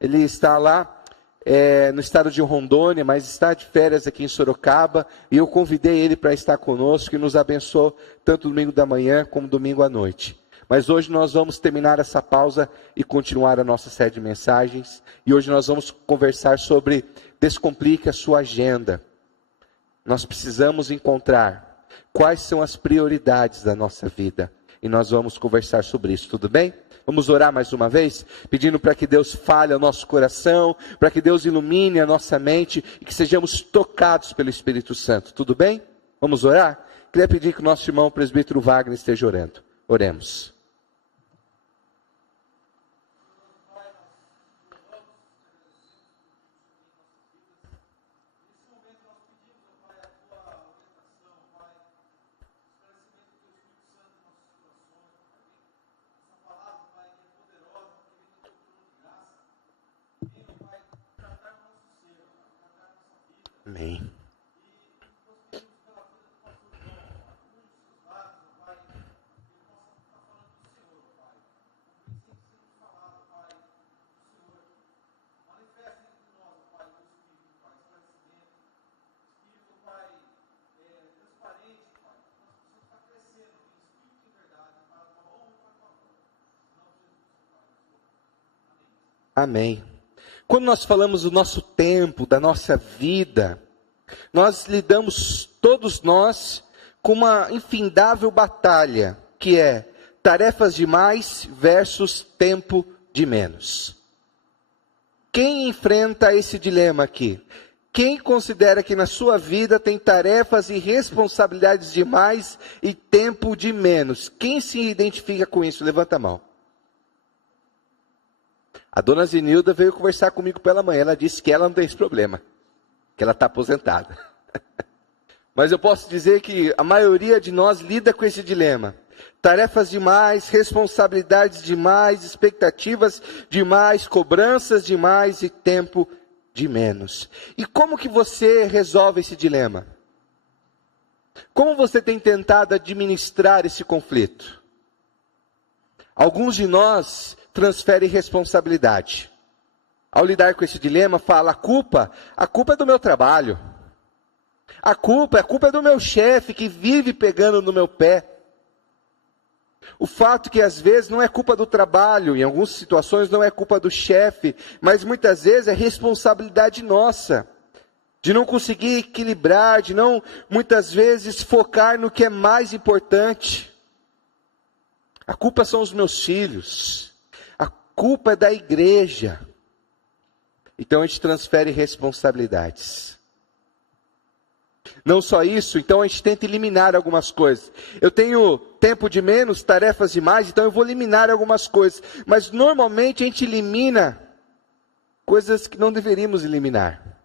Ele está lá no estado de Rondônia, mas está de férias aqui em Sorocaba, e eu convidei ele para estar conosco, e nos abençoou tanto domingo da manhã como domingo à noite. Mas hoje nós vamos terminar essa pausa e continuar a nossa série de mensagens, e hoje nós vamos conversar sobre descomplique a sua agenda. Nós precisamos encontrar quais são as prioridades da nossa vida, e nós vamos conversar sobre isso, tudo bem? Vamos orar mais uma vez, pedindo para que Deus fale ao nosso coração, para que Deus ilumine a nossa mente e que sejamos tocados pelo Espírito Santo. Tudo bem? Vamos orar? Queria pedir que o nosso irmão presbítero Wagner esteja orando. Oremos. Amém. Amém. Quando nós falamos do nosso tempo, da nossa vida, nós lidamos, todos nós, com uma infindável batalha, que é tarefas de mais versus tempo de menos. Quem enfrenta esse dilema aqui? Quem considera que na sua vida tem tarefas e responsabilidades de mais e tempo de menos? Quem se identifica com isso? Levanta a mão. A dona Zenilda veio conversar comigo pela manhã. Ela disse que ela não tem esse problema, que ela está aposentada. Mas eu posso dizer que a maioria de nós lida com esse dilema. Tarefas demais, responsabilidades demais, expectativas demais, cobranças demais e tempo de menos. E como que você resolve esse dilema? Como você tem tentado administrar esse conflito? Alguns de nós transferem responsabilidade. Ao lidar com esse dilema, fala, a culpa é do meu trabalho. A culpa é do meu chefe que vive pegando no meu pé. O fato que às vezes não é culpa do trabalho, em algumas situações não é culpa do chefe, mas muitas vezes é responsabilidade nossa, de não conseguir equilibrar, de não muitas vezes focar no que é mais importante. A culpa são os meus filhos, a culpa é da igreja. Então a gente transfere responsabilidades. Não só isso, então a gente tenta eliminar algumas coisas. Eu tenho tempo de menos, tarefas de mais, então eu vou eliminar algumas coisas. Mas normalmente a gente elimina coisas que não deveríamos eliminar.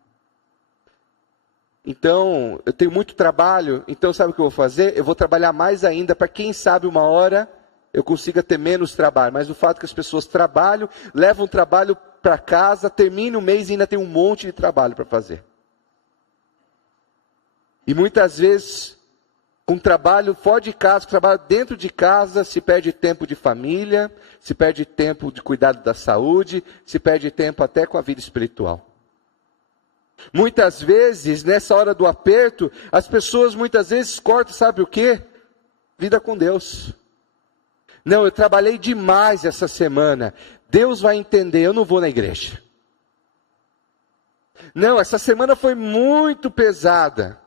Então, eu tenho muito trabalho, então sabe o que eu vou fazer? Eu vou trabalhar mais ainda, para quem sabe uma hora eu consiga ter menos trabalho. Mas o fato é que as pessoas trabalham, levam trabalho para casa, termina o mês e ainda tem um monte de trabalho para fazer. E muitas vezes, com trabalho fora de casa, trabalho dentro de casa, se perde tempo de família, se perde tempo de cuidado da saúde, se perde tempo até com a vida espiritual. Muitas vezes, nessa hora do aperto, as pessoas muitas vezes cortam, sabe o quê? Vida com Deus. Não, eu trabalhei demais essa semana. Deus vai entender, eu não vou na igreja. Não, essa semana foi muito pesada.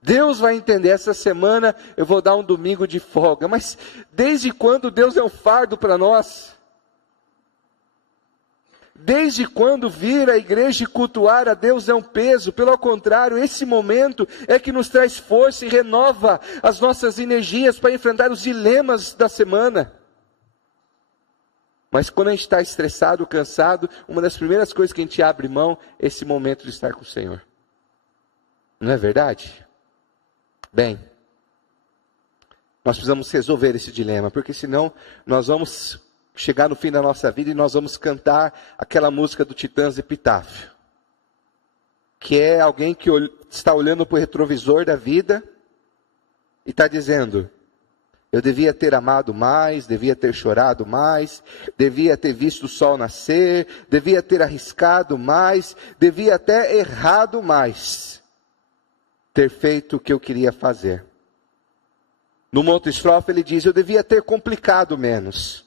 Deus vai entender, essa semana eu vou dar um domingo de folga. Mas desde quando Deus é um fardo para nós? Desde quando vir à igreja e cultuar a Deus é um peso? Pelo contrário, esse momento é que nos traz força e renova as nossas energias para enfrentar os dilemas da semana. Mas quando a gente está estressado, cansado, uma das primeiras coisas que a gente abre mão é esse momento de estar com o Senhor. Não é verdade? Bem, nós precisamos resolver esse dilema, porque senão nós vamos chegar no fim da nossa vida e nós vamos cantar aquela música do Titãs Epitáfio, que é alguém que está olhando para o retrovisor da vida e está dizendo, Eu devia ter amado mais, devia ter chorado mais, devia ter visto o sol nascer, devia ter arriscado mais, devia até errado mais, ter feito o que eu queria fazer. Numa outra estrofe ele diz, eu devia ter complicado menos,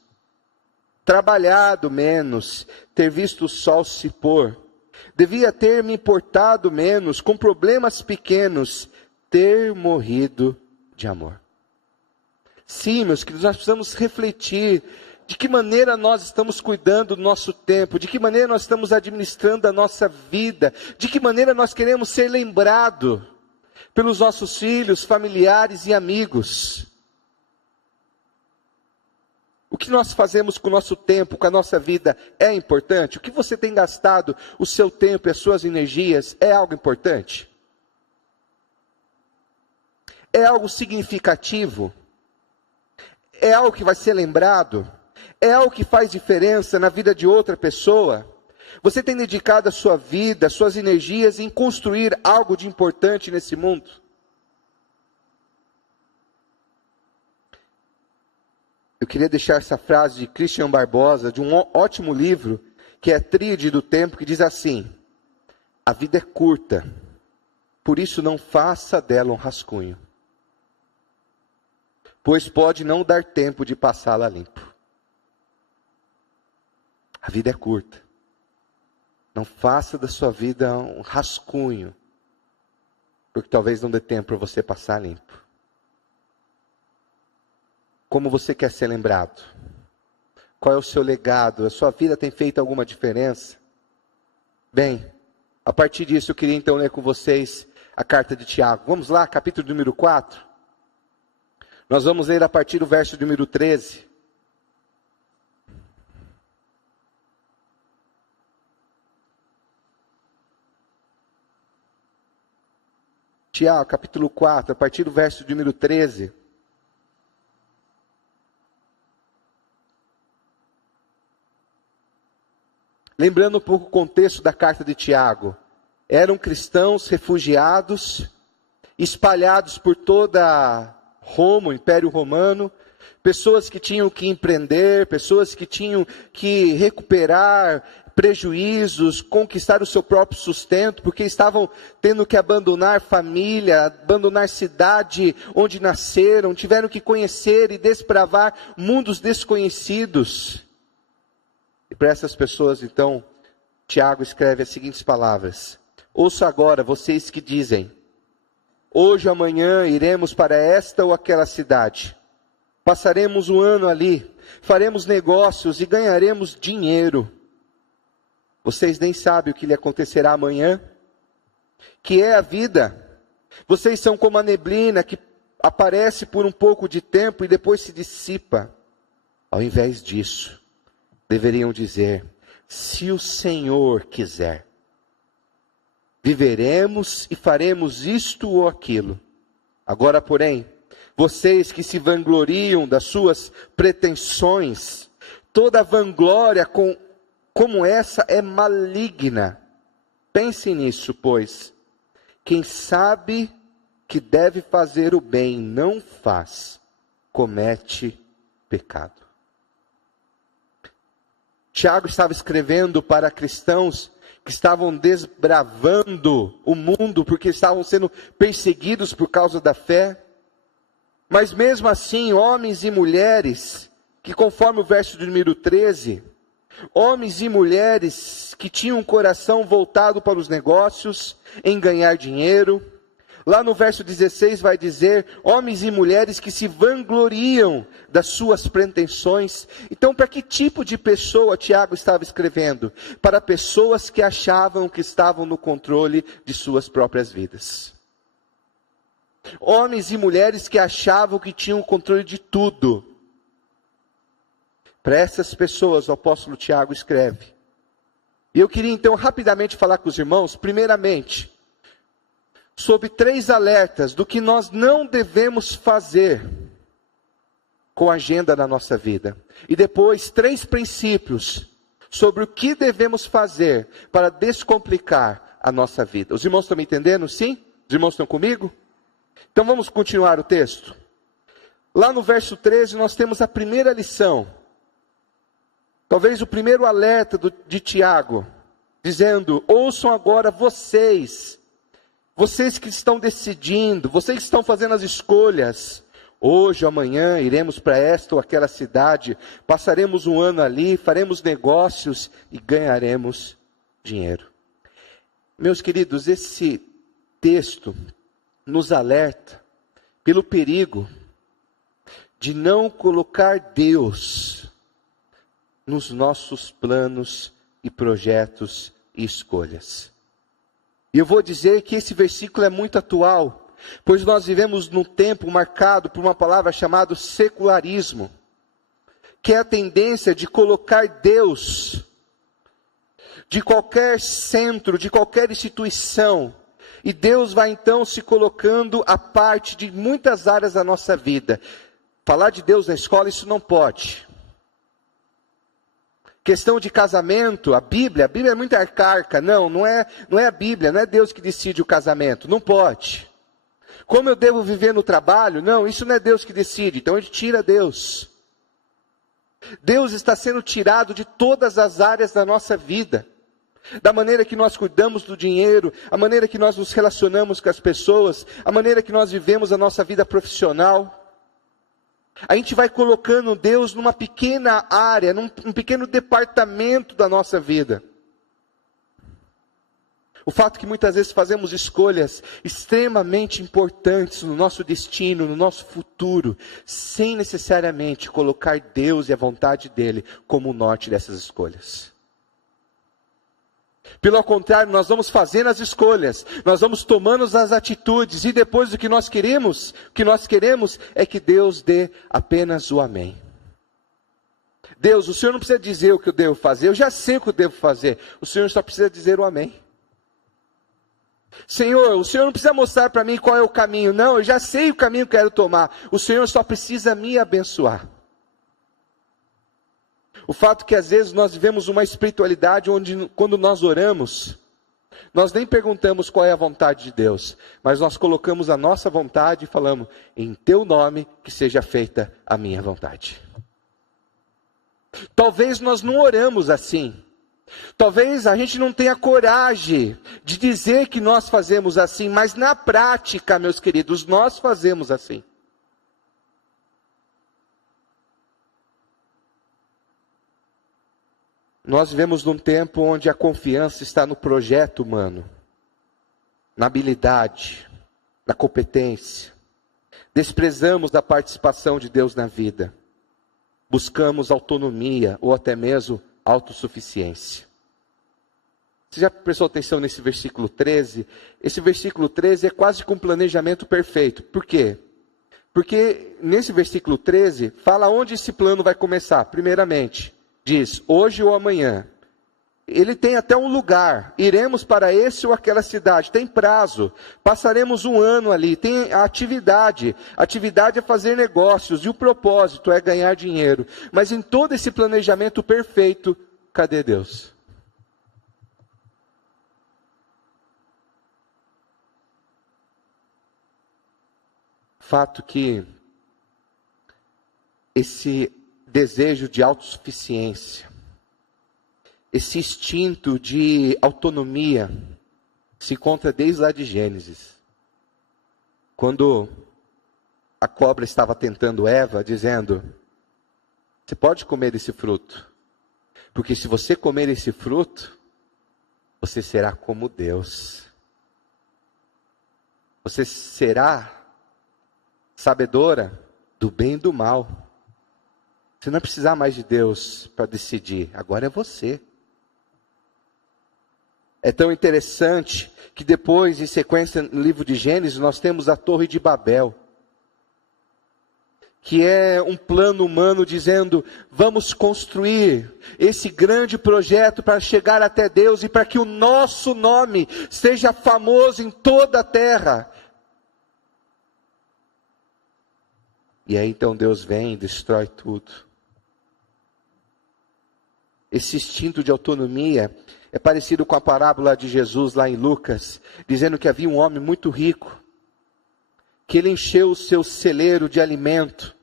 trabalhado menos, ter visto o sol se pôr, devia ter me importado menos, com problemas pequenos, ter morrido de amor. Sim, meus queridos, nós precisamos refletir de que maneira nós estamos cuidando do nosso tempo, de que maneira nós estamos administrando a nossa vida, de que maneira nós queremos ser lembrados pelos nossos filhos, familiares e amigos. O que nós fazemos com o nosso tempo, com a nossa vida é importante? O que você tem gastado o seu tempo e as suas energias é algo importante? É algo significativo? É algo que vai ser lembrado? É algo que faz diferença na vida de outra pessoa? Você tem dedicado a sua vida, as suas energias em construir algo de importante nesse mundo? Eu queria deixar essa frase de Christian Barbosa, de um ótimo livro, que é a Tríade do Tempo, que diz assim: a vida é curta, por isso não faça dela um rascunho, pois pode não dar tempo de passá-la limpo. A vida é curta. Não faça da sua vida um rascunho, porque talvez não dê tempo para você passar limpo. Como você quer ser lembrado? Qual é o seu legado? A sua vida tem feito alguma diferença? Bem, a partir disso eu queria então ler com vocês a carta de Tiago. Vamos lá, capítulo número 4. Nós vamos ler a partir do verso número 13. Tiago, capítulo 4, a partir do verso número 13. Lembrando um pouco o contexto da carta de Tiago. Eram cristãos refugiados, espalhados por toda Roma, o Império Romano, pessoas que tinham que empreender, pessoas que tinham que recuperar prejuízos, conquistar o seu próprio sustento, porque estavam tendo que abandonar família, abandonar cidade onde nasceram, tiveram que conhecer e desbravar mundos desconhecidos. E para essas pessoas, então, Tiago escreve as seguintes palavras: ouça agora, vocês que dizem, hoje ou amanhã iremos para esta ou aquela cidade, passaremos um ano ali, faremos negócios e ganharemos dinheiro. Vocês nem sabem o que lhe acontecerá amanhã, que é a vida. Vocês são como a neblina que aparece por um pouco de tempo e depois se dissipa. Ao invés disso, deveriam dizer, se o Senhor quiser, viveremos e faremos isto ou aquilo. Agora, porém, vocês que se vangloriam das suas pretensões, toda vanglória como essa é maligna. Pense nisso, pois. Quem sabe que deve fazer o bem não faz, comete pecado. Tiago estava escrevendo para cristãos que estavam desbravando o mundo porque estavam sendo perseguidos por causa da fé. Mas mesmo assim, homens e mulheres, que conforme o verso de número 13, homens e mulheres que tinham um coração voltado para os negócios, em ganhar dinheiro. Lá no verso 16 vai dizer, homens e mulheres que se vangloriam das suas pretensões. Então, para que tipo de pessoa Tiago estava escrevendo? Para pessoas que achavam que estavam no controle de suas próprias vidas. Homens e mulheres que achavam que tinham o controle de tudo. Para essas pessoas o apóstolo Tiago escreve. E eu queria então rapidamente falar com os irmãos, primeiramente, sobre 3 alertas do que nós não devemos fazer com a agenda na nossa vida. E depois 3 princípios sobre o que devemos fazer para descomplicar a nossa vida. Os irmãos estão me entendendo? Sim? Os irmãos estão comigo? Então vamos continuar o texto. Lá no verso 13 nós temos a primeira lição. Talvez o primeiro alerta de Tiago, dizendo: ouçam agora vocês que estão decidindo, vocês que estão fazendo as escolhas. Hoje ou amanhã iremos para esta ou aquela cidade, passaremos um ano ali, faremos negócios e ganharemos dinheiro. Meus queridos, esse texto nos alerta pelo perigo de não colocar Deus nos nossos planos e projetos e escolhas. E eu vou dizer que esse versículo é muito atual, pois nós vivemos num tempo marcado por uma palavra chamada secularismo, que é a tendência de colocar Deus de qualquer centro, de qualquer instituição, e Deus vai então se colocando à parte de muitas áreas da nossa vida. Falar de Deus na escola, isso não pode. Questão de casamento, a Bíblia é muito arcaica. Não é a Bíblia, não é Deus que decide o casamento, não pode. Como eu devo viver no trabalho? Não, isso não é Deus que decide, então ele tira Deus. Deus está sendo tirado de todas as áreas da nossa vida. Da maneira que nós cuidamos do dinheiro, a maneira que nós nos relacionamos com as pessoas, a maneira que nós vivemos a nossa vida profissional. A gente vai colocando Deus numa pequena área, num pequeno departamento da nossa vida. O fato que muitas vezes fazemos escolhas extremamente importantes no nosso destino, no nosso futuro, sem necessariamente colocar Deus e a vontade dEle como o norte dessas escolhas. Pelo contrário, nós vamos fazendo as escolhas, nós vamos tomando as atitudes, e depois o que nós queremos é que Deus dê apenas o amém. Deus, o Senhor não precisa dizer o que eu devo fazer, eu já sei o que eu devo fazer, o Senhor só precisa dizer o amém. Senhor, o Senhor não precisa mostrar para mim qual é o caminho, não, eu já sei o caminho que eu quero tomar, o Senhor só precisa me abençoar. O fato que às vezes nós vivemos uma espiritualidade onde quando nós oramos, nós nem perguntamos qual é a vontade de Deus, mas nós colocamos a nossa vontade e falamos: em teu nome que seja feita a minha vontade. Talvez nós não oramos assim. Talvez a gente não tenha coragem de dizer que nós fazemos assim, mas na prática, meus queridos, nós fazemos assim. Nós vivemos num tempo onde a confiança está no projeto humano, na habilidade, na competência. Desprezamos a participação de Deus na vida. Buscamos autonomia ou até mesmo autossuficiência. Você já prestou atenção nesse versículo 13? Esse versículo 13 é quase que um planejamento perfeito. Por quê? Porque nesse versículo 13 fala onde esse plano vai começar. Primeiramente, diz, hoje ou amanhã. Ele tem até um lugar, iremos para esse ou aquela cidade, tem prazo, passaremos um ano ali, tem a atividade é fazer negócios, e o propósito é ganhar dinheiro. Mas em todo esse planejamento perfeito, cadê Deus? Fato que esse desejo de autossuficiência, esse instinto de autonomia, se encontra desde lá de Gênesis. Quando a cobra estava tentando Eva, dizendo, você pode comer esse fruto, porque se você comer esse fruto, você será como Deus. Você será sabedora do bem e do mal. Você não vai precisar mais de Deus para decidir, agora é você. É tão interessante que depois, em sequência, no livro de Gênesis, nós temos a Torre de Babel, que é um plano humano dizendo, vamos construir esse grande projeto para chegar até Deus e para que o nosso nome seja famoso em toda a terra. E aí então Deus vem e destrói tudo. Esse instinto de autonomia é parecido com a parábola de Jesus lá em Lucas, dizendo que havia um homem muito rico, que ele encheu o seu celeiro de alimento,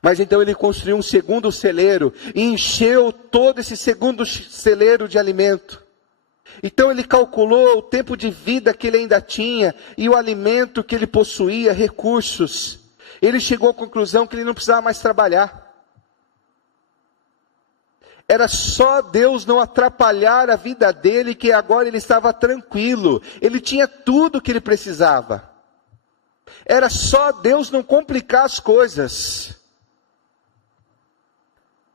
Mas então ele construiu um segundo celeiro e encheu todo esse segundo celeiro de alimento. Então ele calculou o tempo de vida que ele ainda tinha e o alimento que ele possuía, recursos. Ele chegou à conclusão que ele não precisava mais trabalhar. Era só Deus não atrapalhar a vida dele, que agora ele estava tranquilo. Ele tinha tudo o que ele precisava. Era só Deus não complicar as coisas.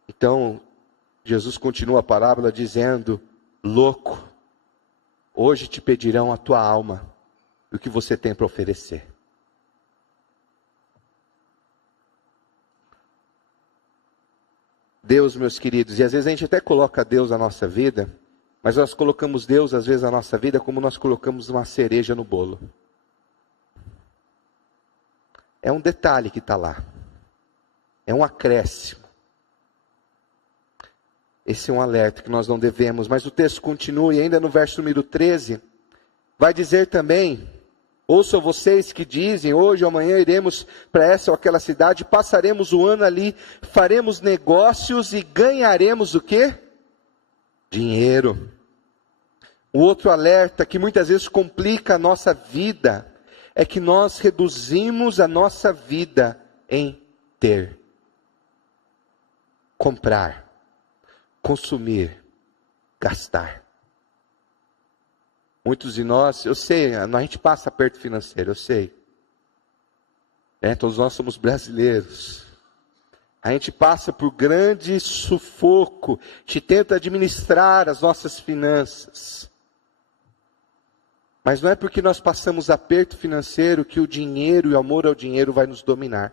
Então, Jesus continua a parábola dizendo: louco, hoje te pedirão a tua alma, o que você tem para oferecer. Deus, meus queridos, e às vezes a gente até coloca Deus na nossa vida, mas nós colocamos Deus às vezes na nossa vida como nós colocamos uma cereja no bolo. É um detalhe que está lá. É um acréscimo. Esse é um alerta que nós não devemos, mas o texto continua e ainda no verso número 13, vai dizer também: ouçam vocês que dizem, hoje ou amanhã iremos para essa ou aquela cidade, passaremos o ano ali, faremos negócios e ganharemos o quê? Dinheiro. O outro alerta que muitas vezes complica a nossa vida, é que nós reduzimos a nossa vida em ter, comprar, consumir, gastar. Muitos de nós, eu sei, a gente passa aperto financeiro, eu sei. Todos nós somos brasileiros. A gente passa por grande sufoco, a gente tenta administrar as nossas finanças. Mas não é porque nós passamos aperto financeiro que o dinheiro e o amor ao dinheiro vai nos dominar.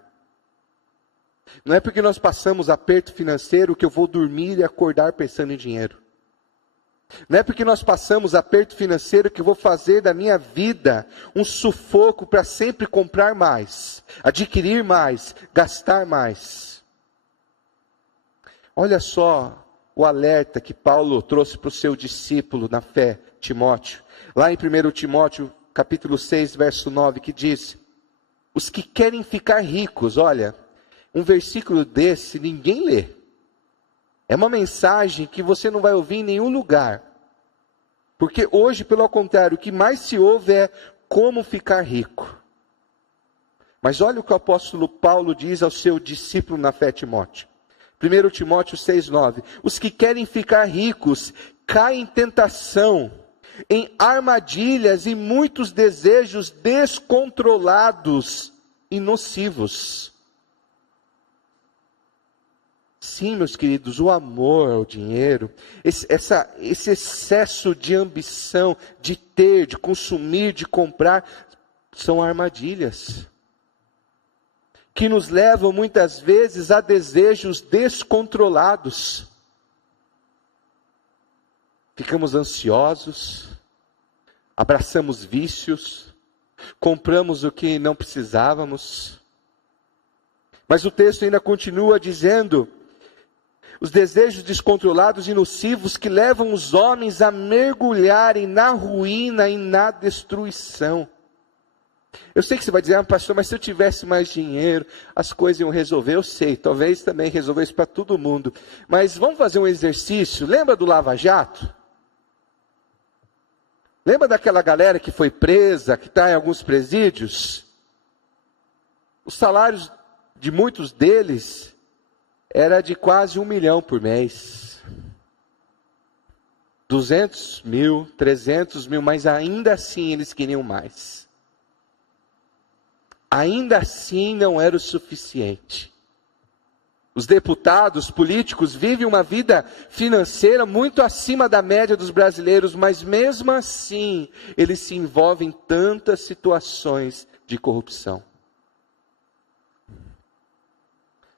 Não é porque nós passamos aperto financeiro que eu vou dormir e acordar pensando em dinheiro. Não é porque nós passamos aperto financeiro que eu vou fazer da minha vida um sufoco para sempre comprar mais, adquirir mais, gastar mais. Olha só o alerta que Paulo trouxe para o seu discípulo na fé, Timóteo. Lá em 1 Timóteo, capítulo 6, verso 9, que diz: os que querem ficar ricos, olha, um versículo desse ninguém lê. É uma mensagem que você não vai ouvir em nenhum lugar. Porque hoje, pelo contrário, o que mais se ouve é como ficar rico. Mas olha o que o apóstolo Paulo diz ao seu discípulo na fé, Timóteo. 1 Timóteo 6,9. Os que querem ficar ricos caem em tentação, em armadilhas e muitos desejos descontrolados e nocivos. Sim, meus queridos, o amor ao dinheiro, esse excesso de ambição, de ter, de consumir, de comprar, são armadilhas que nos levam muitas vezes a desejos descontrolados. Ficamos ansiosos, abraçamos vícios, compramos o que não precisávamos. Mas o texto ainda continua dizendo: os desejos descontrolados e nocivos que levam os homens a mergulharem na ruína e na destruição. Eu sei que você vai dizer: pastor, mas se eu tivesse mais dinheiro, as coisas iam resolver. Eu sei, talvez também resolver isso para todo mundo. Mas vamos fazer um exercício. Lembra do Lava Jato? Lembra daquela galera que foi presa, que está em alguns presídios? Os salários de muitos deles era de quase 1 milhão por mês. 200 mil, 300 mil, mas ainda assim eles queriam mais. Ainda assim não era o suficiente. Os deputados, políticos vivem uma vida financeira muito acima da média dos brasileiros, mas mesmo assim eles se envolvem em tantas situações de corrupção.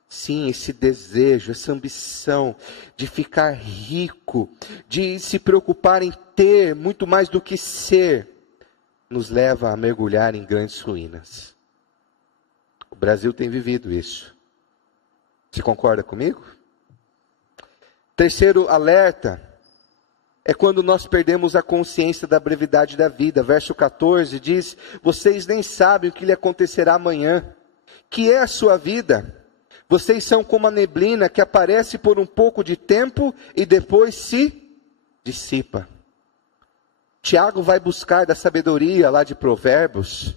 Sim, esse desejo, essa ambição de ficar rico, de se preocupar em ter muito mais do que ser, nos leva a mergulhar em grandes ruínas. O Brasil tem vivido isso. Você concorda comigo? Terceiro alerta é quando nós perdemos a consciência da brevidade da vida. Verso 14 diz: vocês nem sabem o que lhe acontecerá amanhã, que é a sua vida. Vocês são como a neblina que aparece por um pouco de tempo e depois se dissipa. Tiago vai buscar da sabedoria lá de Provérbios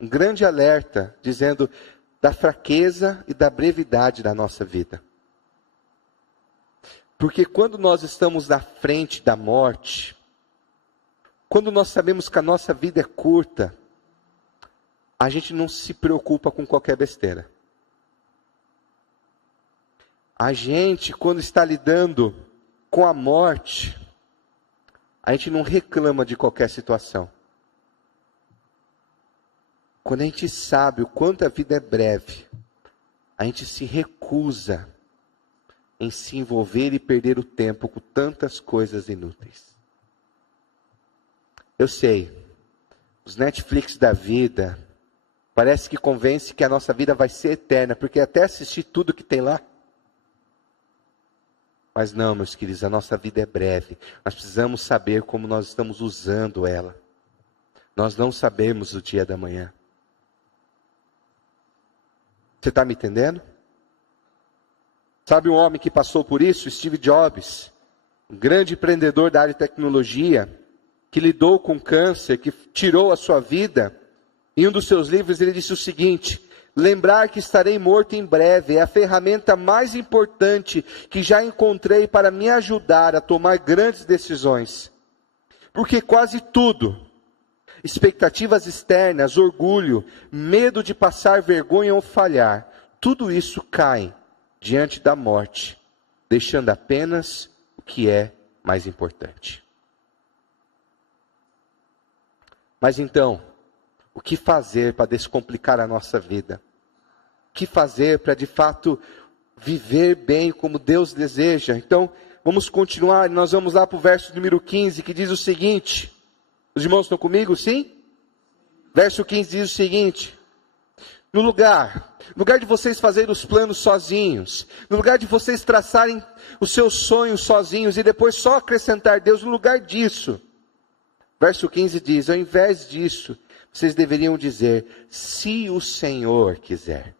um grande alerta, dizendo da fraqueza e da brevidade da nossa vida. Porque quando nós estamos na frente da morte, quando nós sabemos que a nossa vida é curta, a gente não se preocupa com qualquer besteira. A gente, quando está lidando com a morte, a gente não reclama de qualquer situação. Quando a gente sabe o quanto a vida é breve, a gente se recusa em se envolver e perder o tempo com tantas coisas inúteis. Eu sei, os Netflix da vida, parece que convence que a nossa vida vai ser eterna, porque até assistir tudo que tem lá. Mas não, meus queridos, a nossa vida é breve. Nós precisamos saber como nós estamos usando ela. Nós não sabemos o dia da manhã. Você está me entendendo? Sabe um homem que passou por isso? Steve Jobs, um grande empreendedor da área de tecnologia, que lidou com câncer, que tirou a sua vida. Em um dos seus livros ele disse o seguinte: lembrar que estarei morto em breve é a ferramenta mais importante que já encontrei para me ajudar a tomar grandes decisões. Porque quase tudo, expectativas externas, orgulho, medo de passar vergonha ou falhar, tudo isso cai diante da morte, deixando apenas o que é mais importante. Mas então, o que fazer para descomplicar a nossa vida? O que fazer para de fato viver bem como Deus deseja? Então, vamos continuar, nós vamos lá para o verso número 15, que diz o seguinte. Os irmãos estão comigo, sim? Verso 15 diz o seguinte: no lugar de vocês fazerem os planos sozinhos, no lugar de vocês traçarem os seus sonhos sozinhos e depois só acrescentar Deus, no lugar disso, verso 15 diz, ao invés disso, vocês deveriam dizer, se o Senhor quiser.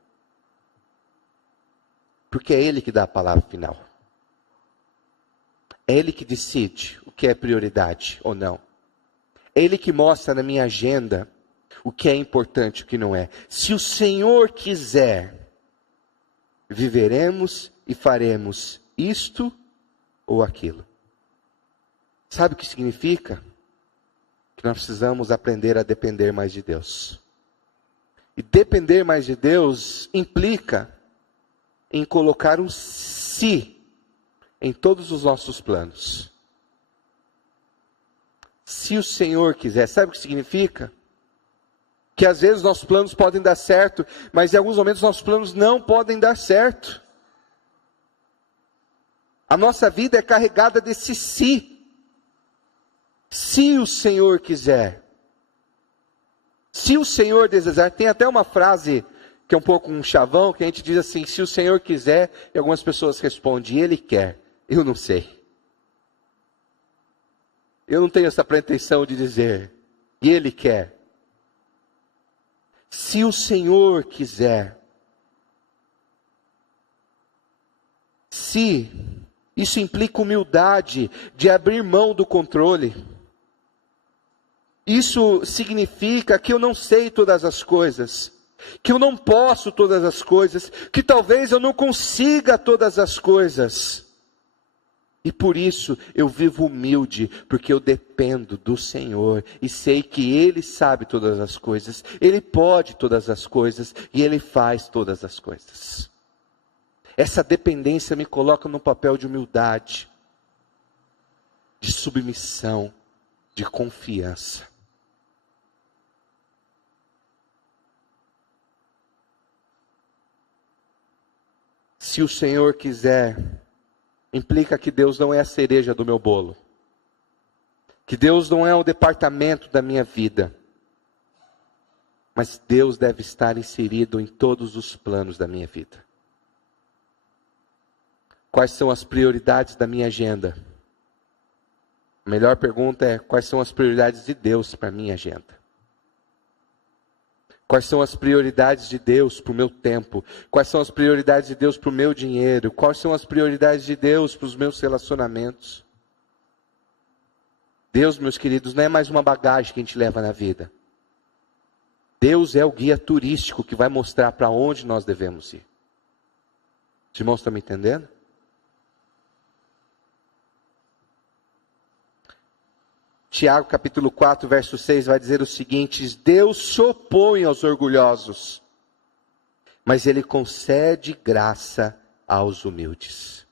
Porque é Ele que dá a palavra final. É Ele que decide o que é prioridade ou não. É Ele que mostra na minha agenda o que é importante e o que não é. Se o Senhor quiser, viveremos e faremos isto ou aquilo. Sabe o que significa? Que nós precisamos aprender a depender mais de Deus. E depender mais de Deus implica em colocar um se em todos os nossos planos. Se o Senhor quiser, sabe o que significa? Que às vezes nossos planos podem dar certo, mas em alguns momentos nossos planos não podem dar certo. A nossa vida é carregada desse se. Se o Senhor quiser. Se o Senhor desejar. Tem até uma frase que é um pouco um chavão, que a gente diz assim, se o Senhor quiser, e algumas pessoas respondem, Ele quer. Eu não sei. Eu não tenho essa pretensão de dizer, e Ele quer. Se o Senhor quiser. Se, isso implica humildade de abrir mão do controle. Isso significa que eu não sei todas as coisas, que eu não posso todas as coisas, que talvez eu não consiga todas as coisas. E por isso eu vivo humilde, porque eu dependo do Senhor e sei que Ele sabe todas as coisas, Ele pode todas as coisas e Ele faz todas as coisas. Essa dependência me coloca no papel de humildade, de submissão, de confiança. Se o Senhor quiser, implica que Deus não é a cereja do meu bolo. Que Deus não é o departamento da minha vida. Mas Deus deve estar inserido em todos os planos da minha vida. Quais são as prioridades da minha agenda? A melhor pergunta é, quais são as prioridades de Deus para a minha agenda? Quais são as prioridades de Deus para o meu tempo? Quais são as prioridades de Deus para o meu dinheiro? Quais são as prioridades de Deus para os meus relacionamentos? Deus, meus queridos, não é mais uma bagagem que a gente leva na vida. Deus é o guia turístico que vai mostrar para onde nós devemos ir. Os irmãos estão me entendendo? Tiago capítulo 4, verso 6 vai dizer o seguinte: Deus se opõe aos orgulhosos, mas Ele concede graça aos humildes.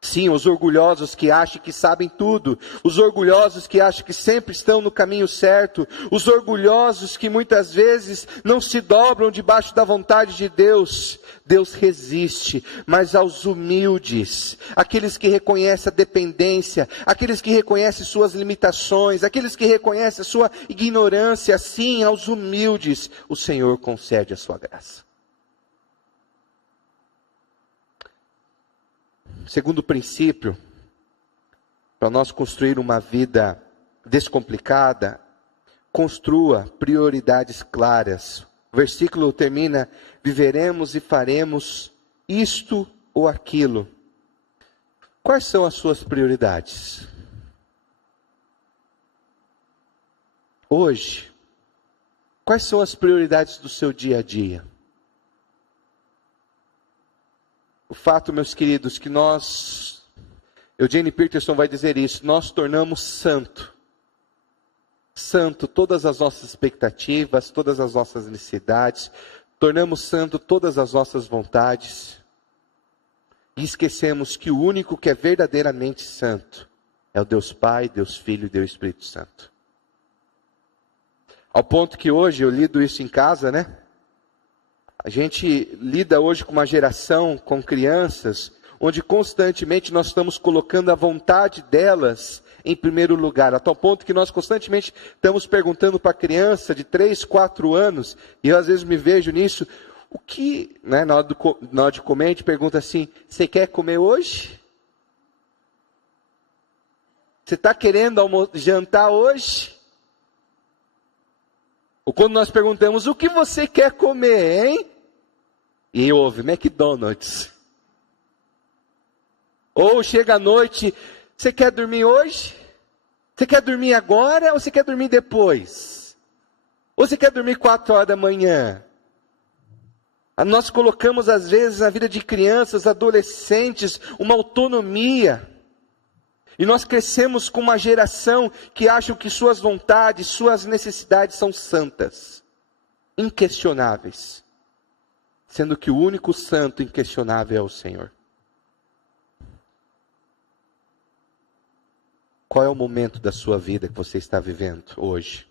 Sim, os orgulhosos que acham que sabem tudo, os orgulhosos que acham que sempre estão no caminho certo, os orgulhosos que muitas vezes não se dobram debaixo da vontade de Deus, Deus resiste, mas aos humildes, aqueles que reconhecem a dependência, aqueles que reconhecem suas limitações, aqueles que reconhecem a sua ignorância, sim, aos humildes, o Senhor concede a sua graça. Segundo princípio, para nós construir uma vida descomplicada, construa prioridades claras. O versículo termina: viveremos e faremos isto ou aquilo. Quais são as suas prioridades? Hoje, quais são as prioridades do seu dia a dia? O fato, meus queridos, que nós, Eugene Peterson vai dizer isso, nós tornamos santo todas as nossas expectativas, todas as nossas necessidades, tornamos santo todas as nossas vontades, e esquecemos que o único que é verdadeiramente santo é o Deus Pai, Deus Filho e Deus Espírito Santo. Ao ponto que hoje, eu lido isso em casa, né? A gente lida hoje com uma geração, com crianças, onde constantemente nós estamos colocando a vontade delas em primeiro lugar, a tal ponto que nós constantemente estamos perguntando para a criança de 3, 4 anos, e eu às vezes me vejo nisso, o que, né, na hora de comer, a gente pergunta assim: você quer comer hoje? Você está querendo jantar hoje? Ou quando nós perguntamos: o que você quer comer, hein? E ouve, McDonald's. Ou chega à noite: você quer dormir hoje? Você quer dormir agora ou você quer dormir depois? Ou você quer dormir 4 horas da manhã? Nós colocamos às vezes na vida de crianças, adolescentes, uma autonomia. E nós crescemos com uma geração que acha que suas vontades, suas necessidades são santas, inquestionáveis. Sendo que o único santo inquestionável é o Senhor. Qual é o momento da sua vida que você está vivendo hoje?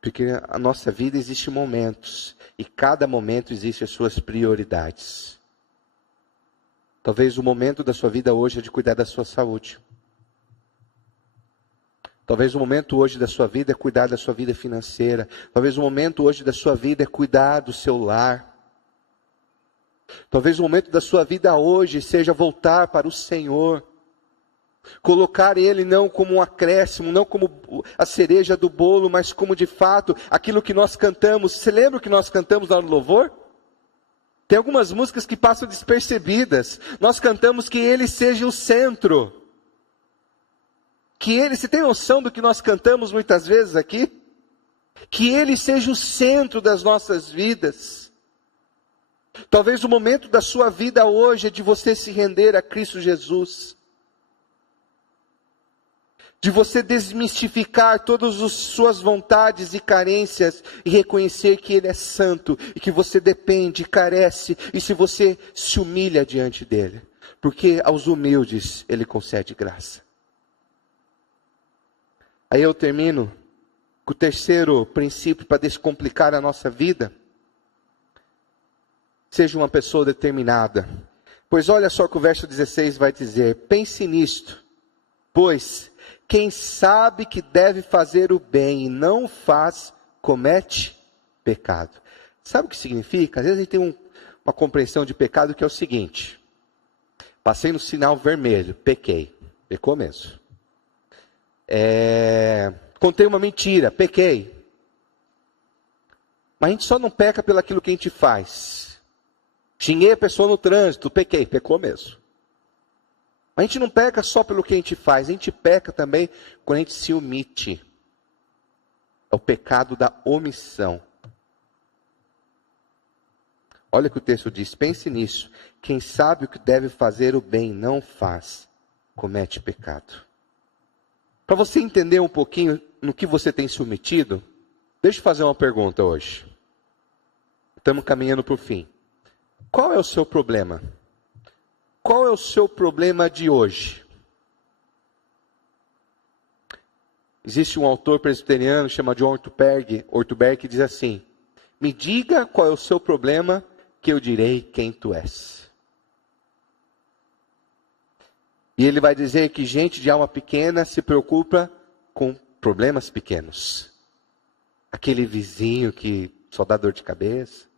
Porque a nossa vida existe momentos, e cada momento existe as suas prioridades. Talvez o momento da sua vida hoje é de cuidar da sua saúde. Talvez o momento hoje da sua vida é cuidar da sua vida financeira. Talvez o momento hoje da sua vida é cuidar do seu lar. Talvez o momento da sua vida hoje seja voltar para o Senhor. Colocar Ele não como um acréscimo, não como a cereja do bolo, mas como de fato aquilo que nós cantamos. Você lembra o que nós cantamos lá no louvor? Tem algumas músicas que passam despercebidas. Nós cantamos que Ele seja o centro. Que Ele, você tem noção do que nós cantamos muitas vezes aqui? Que Ele seja o centro das nossas vidas. Talvez o momento da sua vida hoje é de você se render a Cristo Jesus. De você desmistificar todas as suas vontades e carências e reconhecer que Ele é santo e que você depende, carece, e se você se humilha diante dEle. Porque aos humildes Ele concede graça. Aí eu termino com o terceiro princípio para descomplicar a nossa vida. Seja uma pessoa determinada. Pois olha só o que o verso 16 vai dizer: pense nisto, pois quem sabe que deve fazer o bem e não faz, comete pecado. Sabe o que significa? Às vezes a gente tem uma compreensão de pecado que é o seguinte: passei no sinal vermelho, pequei. Pecou mesmo. Contei uma mentira, pequei. Mas a gente só não peca pelo aquilo que a gente faz. Xinguei a pessoa no trânsito, pequei, pecou mesmo. A gente não peca só pelo que a gente faz, a gente peca também quando a gente se omite. É o pecado da omissão. Olha o que o texto diz, pense nisso. Quem sabe o que deve fazer o bem não faz, comete pecado. Para você entender um pouquinho no que você tem se omitido, deixa eu fazer uma pergunta hoje. Estamos caminhando para o fim. Qual é o seu problema? Qual é o seu problema de hoje? Existe um autor presbiteriano chamado John Ortberg, que diz assim: me diga qual é o seu problema, que eu direi quem tu és. E ele vai dizer que gente de alma pequena se preocupa com problemas pequenos. Aquele vizinho que só dá dor de cabeça.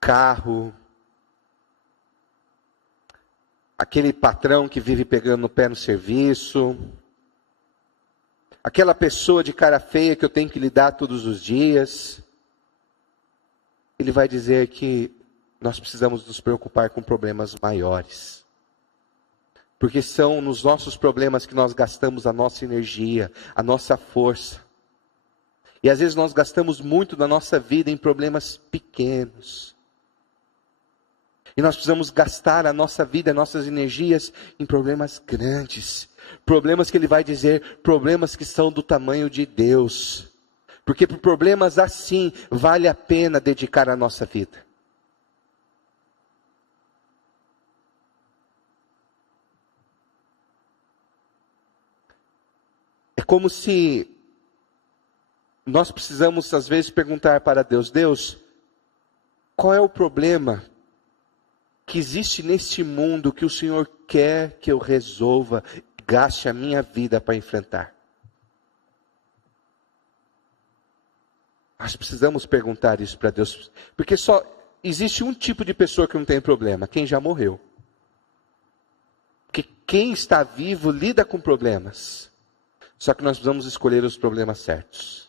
Carro. Aquele patrão que vive pegando no pé no serviço. Aquela pessoa de cara feia que eu tenho que lidar todos os dias. Ele vai dizer que nós precisamos nos preocupar com problemas maiores. Porque são nos nossos problemas que nós gastamos a nossa energia, a nossa força. E às vezes nós gastamos muito da nossa vida em problemas pequenos. E nós precisamos gastar a nossa vida, nossas energias em problemas grandes. Problemas que ele vai dizer, problemas que são do tamanho de Deus. Porque por problemas assim, vale a pena dedicar a nossa vida. É como se nós precisamos às vezes perguntar para Deus, Deus, qual é o problema que existe neste mundo que o Senhor quer que eu resolva, gaste a minha vida para enfrentar? Nós precisamos perguntar isso para Deus, porque só existe um tipo de pessoa que não tem problema, quem já morreu. Porque quem está vivo lida com problemas, só que nós precisamos escolher os problemas certos.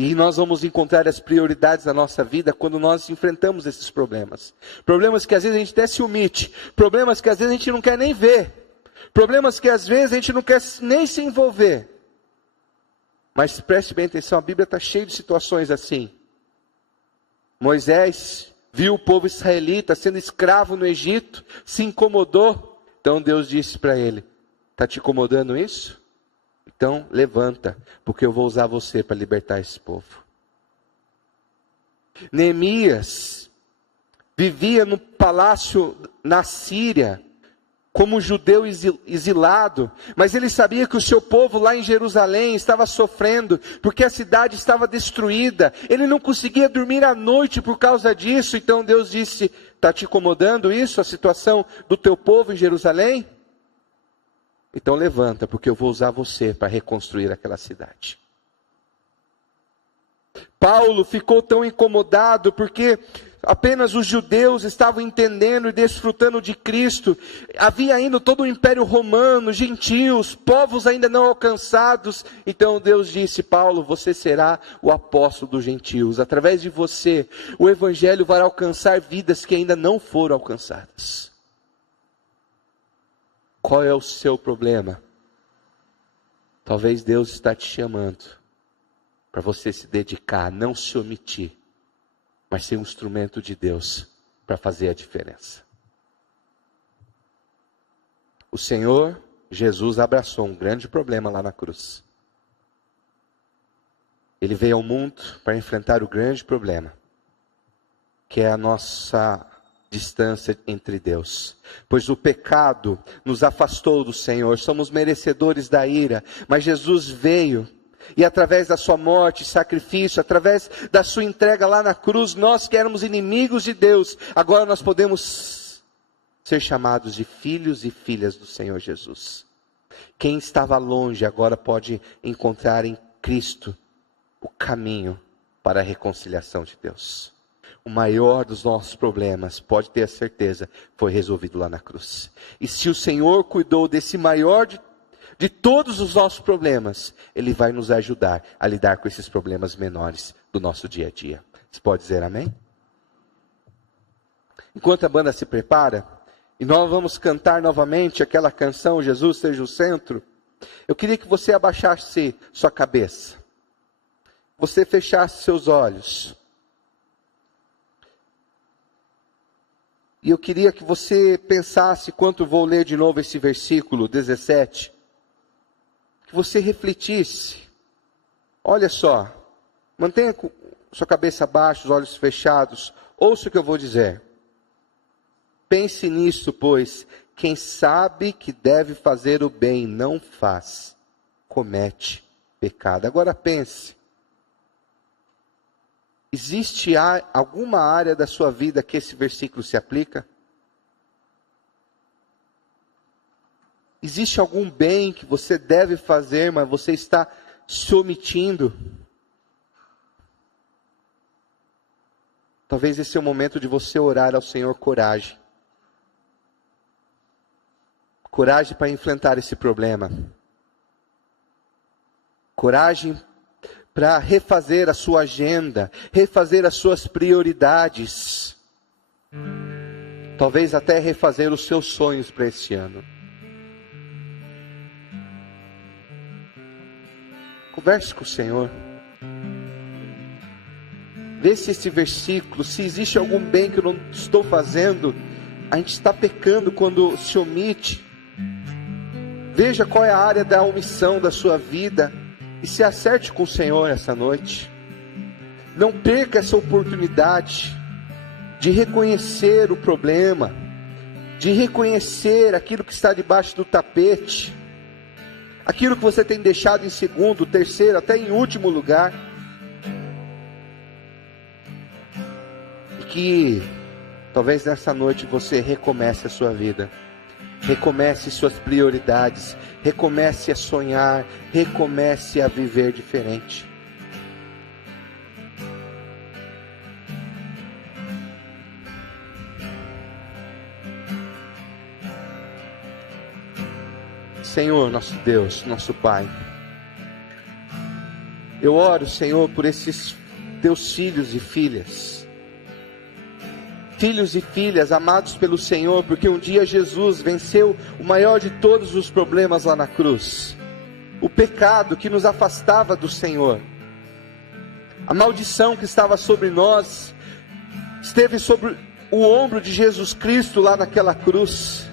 E nós vamos encontrar as prioridades da nossa vida quando nós enfrentamos esses problemas. Problemas que às vezes a gente até se omite. Problemas que às vezes a gente não quer nem ver. Problemas que às vezes a gente não quer nem se envolver. Mas preste bem atenção, a Bíblia está cheia de situações assim. Moisés viu o povo israelita sendo escravo no Egito, se incomodou. Então Deus disse para ele, está te incomodando isso? Então, levanta, porque eu vou usar você para libertar esse povo. Neemias vivia no palácio na Síria, como judeu exilado, mas ele sabia que o seu povo lá em Jerusalém estava sofrendo, porque a cidade estava destruída. Ele não conseguia dormir à noite por causa disso. Então Deus disse, está te incomodando isso, a situação do teu povo em Jerusalém? Então levanta, porque eu vou usar você para reconstruir aquela cidade. Paulo ficou tão incomodado porque apenas os judeus estavam entendendo e desfrutando de Cristo. Havia ainda todo o Império Romano, gentios, povos ainda não alcançados. Então Deus disse, Paulo, você será o apóstolo dos gentios. Através de você, o Evangelho vai alcançar vidas que ainda não foram alcançadas. Qual é o seu problema? Talvez Deus está te chamando para você se dedicar, a não se omitir, mas ser um instrumento de Deus para fazer a diferença. O Senhor Jesus abraçou um grande problema lá na cruz. Ele veio ao mundo para enfrentar o grande problema, que é a nossa distância entre Deus, pois o pecado nos afastou do Senhor, somos merecedores da ira, mas Jesus veio, e através da sua morte e sacrifício, através da sua entrega lá na cruz, nós que éramos inimigos de Deus, agora nós podemos ser chamados de filhos e filhas do Senhor Jesus. Quem estava longe agora pode encontrar em Cristo o caminho para a reconciliação de Deus. O maior dos nossos problemas, pode ter a certeza, foi resolvido lá na cruz. E se o Senhor cuidou desse maior de todos os nossos problemas, Ele vai nos ajudar a lidar com esses problemas menores do nosso dia a dia. Você pode dizer amém? Enquanto a banda se prepara, e nós vamos cantar novamente aquela canção, Jesus seja o centro, eu queria que você abaixasse sua cabeça, você fechasse seus olhos, e eu queria que você pensasse, enquanto vou ler de novo esse versículo 17, que você refletisse. Olha só, mantenha sua cabeça baixa, os olhos fechados, ouça o que eu vou dizer. Pense nisso, pois quem sabe que deve fazer o bem não faz, comete pecado. Agora pense, existe alguma área da sua vida que esse versículo se aplica? Existe algum bem que você deve fazer, mas você está se omitindo? Talvez esse é o momento de você orar ao Senhor coragem. Coragem para enfrentar esse problema. Coragem para refazer a sua agenda, refazer as suas prioridades. Talvez até refazer os seus sonhos para esse ano. Converse com o Senhor. Vê se esse versículo, se existe algum bem que eu não estou fazendo. A gente está pecando quando se omite. Veja qual é a área da omissão da sua vida e se acerte com o Senhor essa noite. Não perca essa oportunidade de reconhecer o problema, de reconhecer aquilo que está debaixo do tapete, aquilo que você tem deixado em segundo, terceiro, até em último lugar. E que talvez nessa noite você recomece a sua vida. Recomece suas prioridades, recomece a sonhar, recomece a viver diferente. Senhor, nosso Deus, nosso Pai, eu oro, Senhor, por esses teus filhos e filhas, amados pelo Senhor, porque um dia Jesus venceu o maior de todos os problemas lá na cruz, o pecado que nos afastava do Senhor, a maldição que estava sobre nós, esteve sobre o ombro de Jesus Cristo lá naquela cruz.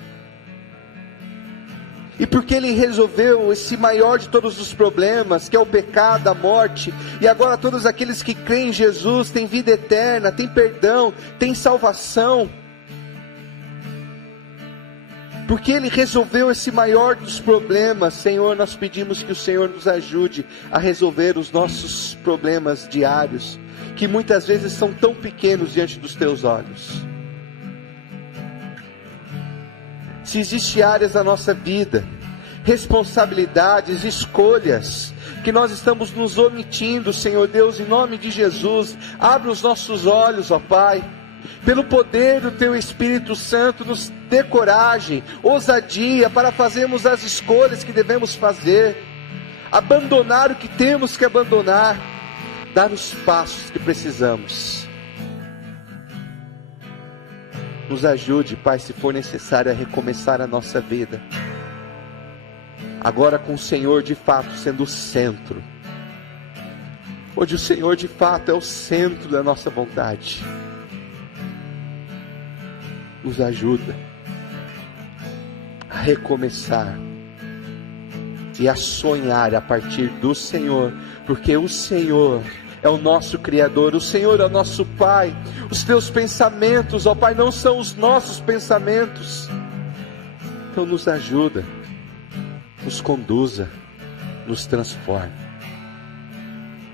E porque Ele resolveu esse maior de todos os problemas, que é o pecado, a morte, e agora todos aqueles que creem em Jesus têm vida eterna, têm perdão, têm salvação. Porque Ele resolveu esse maior dos problemas, Senhor, nós pedimos que o Senhor nos ajude a resolver os nossos problemas diários, que muitas vezes são tão pequenos diante dos Teus olhos. Se existem áreas da nossa vida, responsabilidades, escolhas, que nós estamos nos omitindo, Senhor Deus, em nome de Jesus, abre os nossos olhos, ó Pai, pelo poder do Teu Espírito Santo, nos dê coragem, ousadia, para fazermos as escolhas que devemos fazer, abandonar o que temos que abandonar, dar os passos que precisamos. Nos ajude, Pai, se for necessário, a recomeçar a nossa vida. Agora com o Senhor de fato sendo o centro. Onde o Senhor de fato é o centro da nossa vontade. Nos ajuda a recomeçar e a sonhar a partir do Senhor. Porque o Senhor é o nosso Criador, o Senhor é o nosso Pai. Os Teus pensamentos, ó Pai, não são os nossos pensamentos. Então nos ajuda, nos conduza, nos transforme.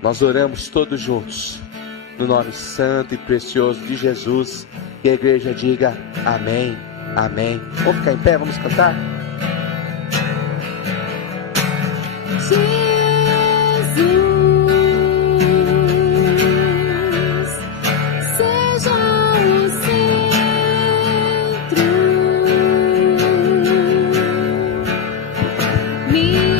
Nós oramos todos juntos, no nome santo e precioso de Jesus. E a igreja diga amém, amém. Vamos ficar em pé, vamos cantar? Jesus. Me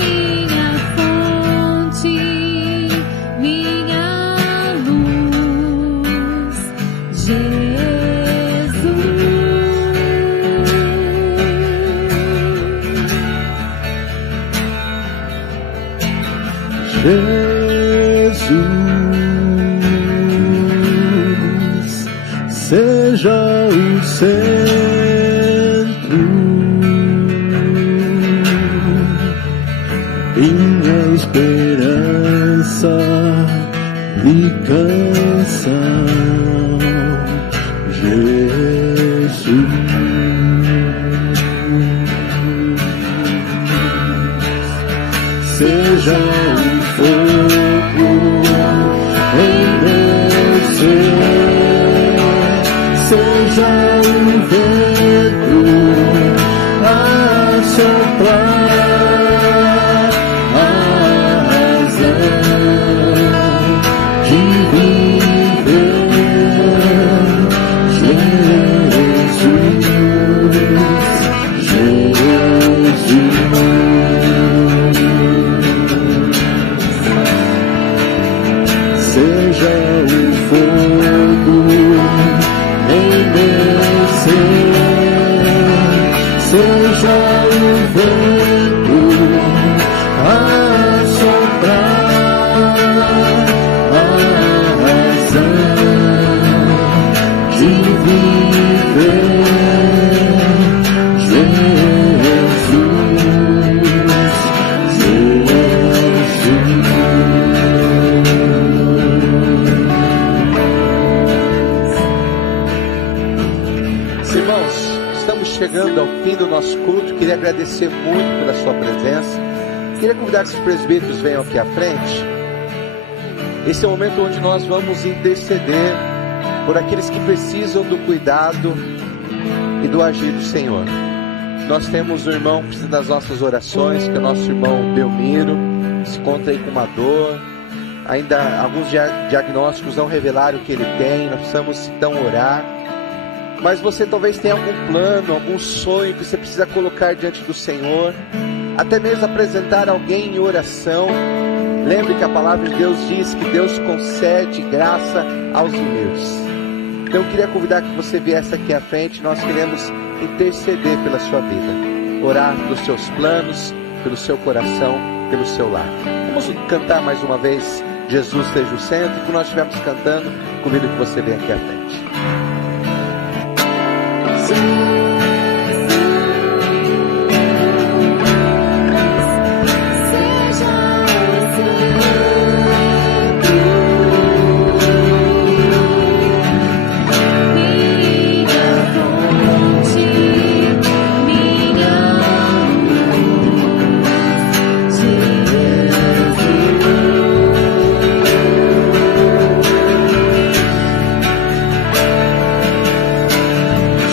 Jesus seja o centro, minha esperança e canção, Jesus. Seja o fogo em meu ser, seja o vento a soprar, a razão de viver, Jesus, seja o fogo em meu ser, seja o vento a soprar, a razão de viver, chegando ao fim do nosso culto. Queria agradecer muito pela sua presença. Queria convidar que os presbíteros venham aqui à frente. Esse é o momento onde nós vamos interceder por aqueles que precisam do cuidado e do agir do Senhor. Nós temos um irmão que precisa das nossas orações, que é o nosso irmão Belmiro, que se encontra aí com uma dor. Ainda alguns diagnósticos não revelaram o que ele tem. Nós precisamos então orar. Mas você talvez tenha algum plano, algum sonho que você precisa colocar diante do Senhor, até mesmo apresentar alguém em oração. Lembre que a palavra de Deus diz que Deus concede graça aos humildes. Então eu queria convidar que você viesse aqui à frente. Nós queremos interceder pela sua vida, orar pelos seus planos, pelo seu coração, pelo seu lar. Vamos cantar mais uma vez Jesus seja o centro. E quando nós estivermos cantando, convido que você venha aqui à frente.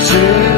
Jesus.